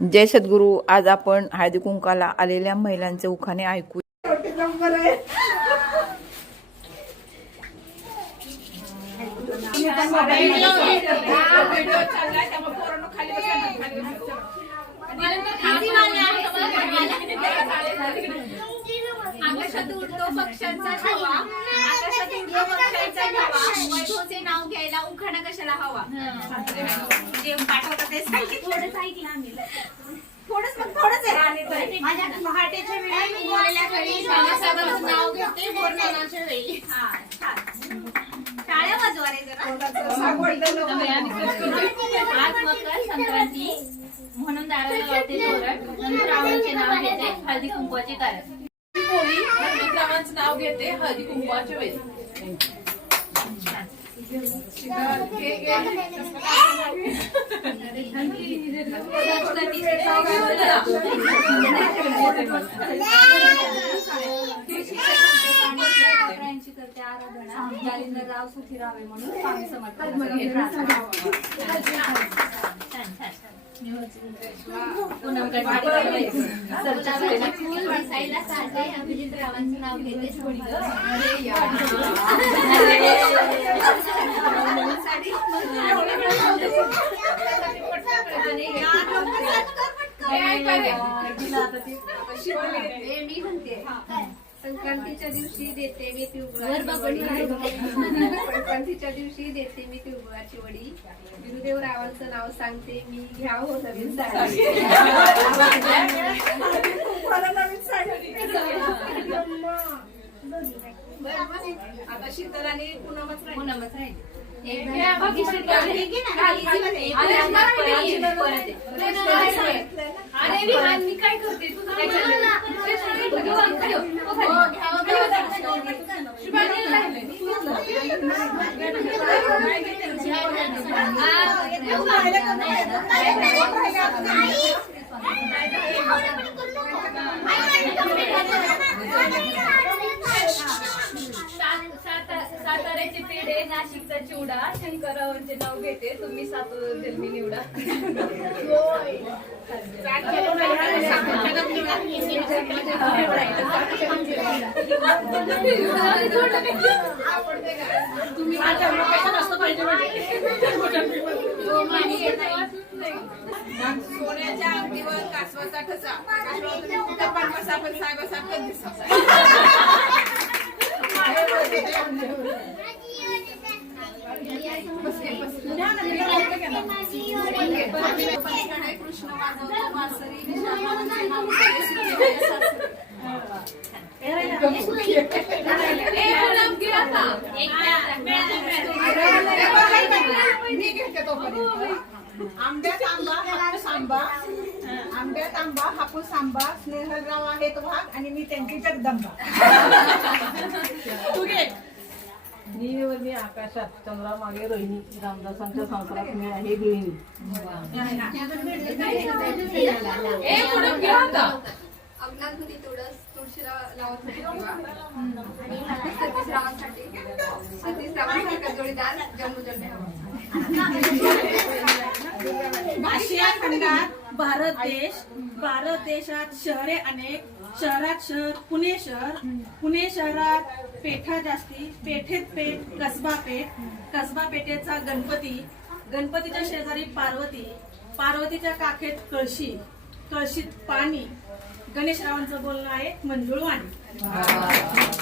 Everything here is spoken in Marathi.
जय सद्गुरू. आज आपण हळदी कुंकाला आलेल्या महिलांचे उखाणे ऐकू आकाशात उडतो पक्ष्यांचा हवा आकाशात उडतो पक्ष्यांचा हवा वैभवचे नाव घ्यायला उखाणा कशाला हवा? जे पाठवतात ते थोडंच ऐकलं आम्ही थोडंच मग थोडंच आहे. माझ्या पहाटेच्या वेळी बोललेल्या वेळी बाबासाहेबांचं नाव घेते बोरनानाच्या वेळी. हा छान. टाळ्या वाजवा रे जरा. आज मकर संक्रांती. म्हणून दाराला लावते तोरण नंतर रावणाचे नाव घेते हळदी कुंकवाची विक्रमांचं नाव घेते हळदी कुंकवाच्या वेळी. करते आराधना जालिंदर राव सुखी राहावे म्हणून स्वामी समर्थ. छान छान पूनम गडकरी सरकारच्या फुल बसायला साधे अभिजित रावांचं नाव घेते मी म्हणते संक्रांतीच्या दिवशी देते मी संक्रांतीच्या दिवशी देते मी तिळगुळाची वडी. गुरुदेव रावांचं नाव सांगते मी घ्या हो नवीन साडी. आता शीतल. आणि पूनमच राहिली. पूनमच राहील साताऱ्याचे पेढे नाशिकचा चिवडा. शंकरावरचे नाव घेते तुम्ही सात जन्मी निवडा. सोन्याच्या कासवाचा ठसा पण बसा पण साहेबासारखं दिसत कृष्ण आंब्यात आंबा आंबा आंब्यात आंबा हापूस आंबा स्नेहलराव आहेत वाघ आणि मी त्यांची जगदंबा. तू घे. मी आकाशात चंद्रामागे रोहिणी रामदासांच्या संसारात मी आहे गृहिणी. तुळस तुळशीला लावत होती रावांसाठी सतीश रावांसारखा जोडीदार जन्मजन्मी हवा भारत देश भारत देशात शहरे अनेक. शहरात शहर पुणे शहर. पुणे शहरात पेठा जास्ती. पेठेत पेठ कसबा पेठ. कसबा पेठेचा गणपती. गणपतीच्या शेजारी पार्वती. पार्वतीच्या काखेत कळशी. कळशीत पाणी. गणेशरावांचं बोलणं आहे मंजुळ वाणी